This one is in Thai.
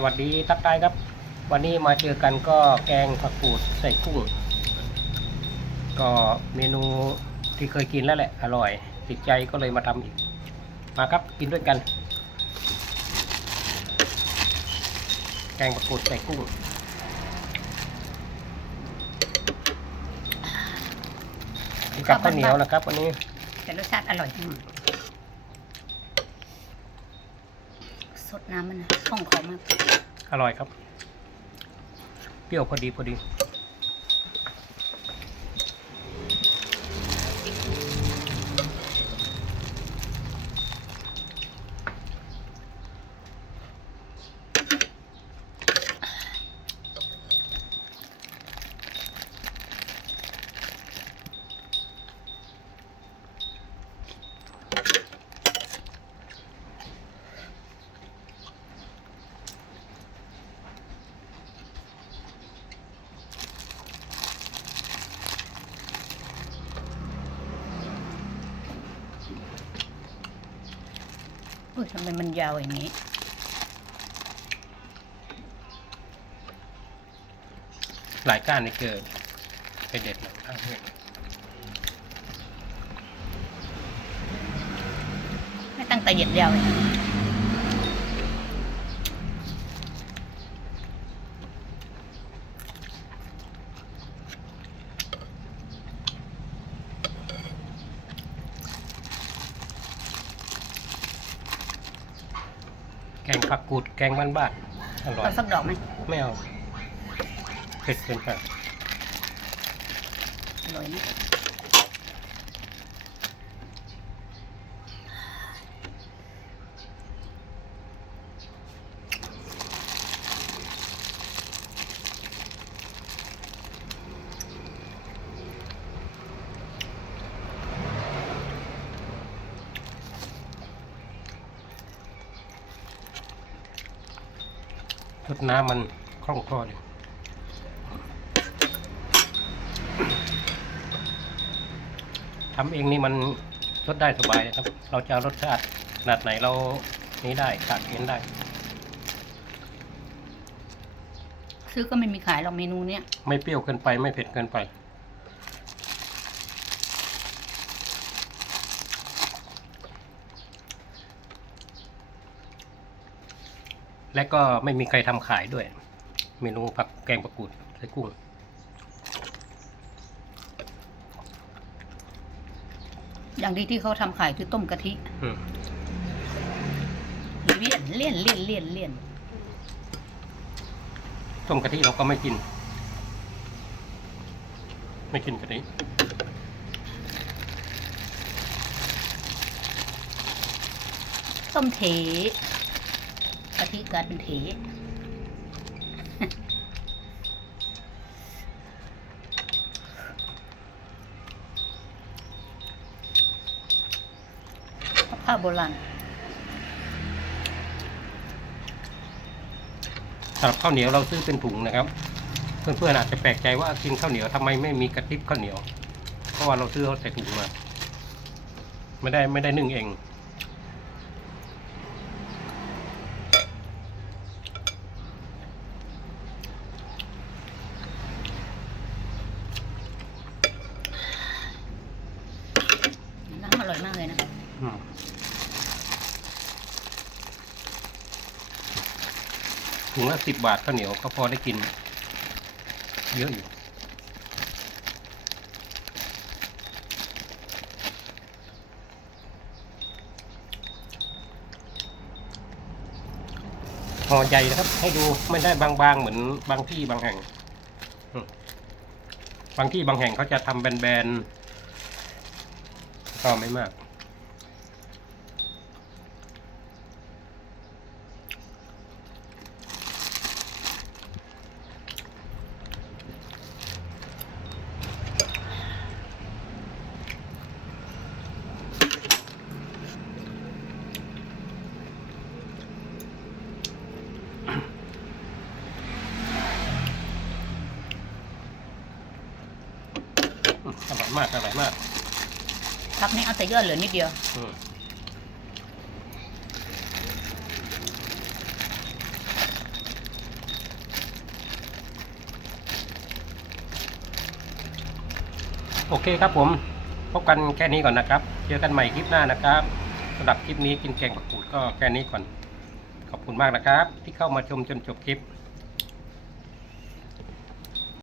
สวัสดีทักทายครับ วันนี้มาเจอกันก็แกงผักกูดใส่กุ้ง ก็เมนูที่เคยกินแล้วแหละ อร่อย ติดใจก็เลยมาทำอีก มาครับกินด้วยกัน แกงผักกูดใส่กุ้งกับข้าวเหนียวนะครับวันนี้แต่รสชาติอร่อยจริง สดน้ำมันนะของเขามากอร่อยครับ เปรี้ยวพอดีพอดี อุ้ยทำไมมันยาวอย่างนี้หลายก้านนี่เกิดไปเด็ดหน่อยอะนี่ไม่ตั้งแต่เหยียดยาวเลย แกงผักกูดแกงบ้านๆอร่อย เอาสักดอกไหมไม่เอาเผ็ดเกินไปอร่อยนะ รดน้ำมันคล่องคอดีทำเองนี่มันรสได้สบายครับ เราจะเอารสชาติขนาดไหนเรานี้ได้ขาดเย็นได้ ซื้อก็ไม่มีขายหรอกเมนูเนี้ยไม่เปรี้ยวเกินไปไม่เผ็ดเกินไป และก็ไม่มีใครทำขายด้วย เมนูผักแกงประกูดใส่กุ้งอย่างดีที่เขาทำขายคือต้มกะทิอืมเลี่ยนเลี่ยนเลี่ยนเลี่ยนเลี่ยนต้มกะทิเราก็ไม่กิน ไม่กินกะทิต้มเถ กะทิกลายเป็นเถผ้าโบราณสำหรับข้าวเหนียวเราซื้อเป็นถุงนะครับ เพื่อนๆอาจจะแปลกใจว่ากินข้าวเหนียวทำไมไม่มีกระติบข้าวเหนียว เพราะว่าเราซื้อเขาใส่ถุงมา ไม่ได้ไม่ได้นึ่งเอง น้ำอร่อยมากเลยนะ อืม ถุงละสิบบาทข้าวเหนียวก็พอได้กิน เยอะอยู่ ห่อใหญ่นะครับ ให้ดูไม่ได้บางๆ เหมือนบางที่บางแห่ง บางที่บางแห่งเขาจะทำแบนๆก็ไม่มาก อร่อยมาก อร่อยมากพักนี้เอาแต่ยอดเหลือนิดเดียวโอเคครับผม พบกันแค่นี้ก่อนนะครับ เจอกันใหม่คลิปหน้านะครับสำหรับคลิปนี้กินแกงผักกูดก็แค่นี้ก่อน ขอบคุณมากนะครับ ที่เข้ามาชมจนจบคลิป